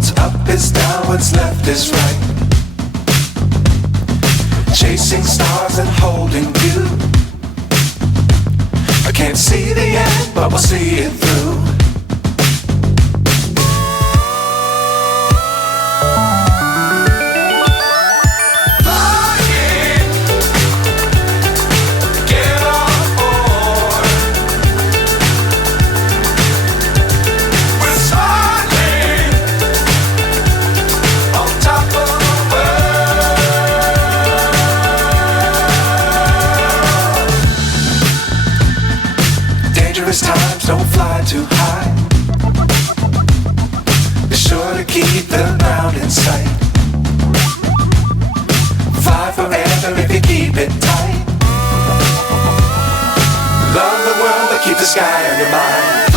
What's up is down, what's left is right. Chasing stars and holding you. I can't see the end, but we'll see it through. Times don't fly too high. Be sure to keep the ground in sight. Fly forever if you keep it tight. Love the world but keep the sky on your mind.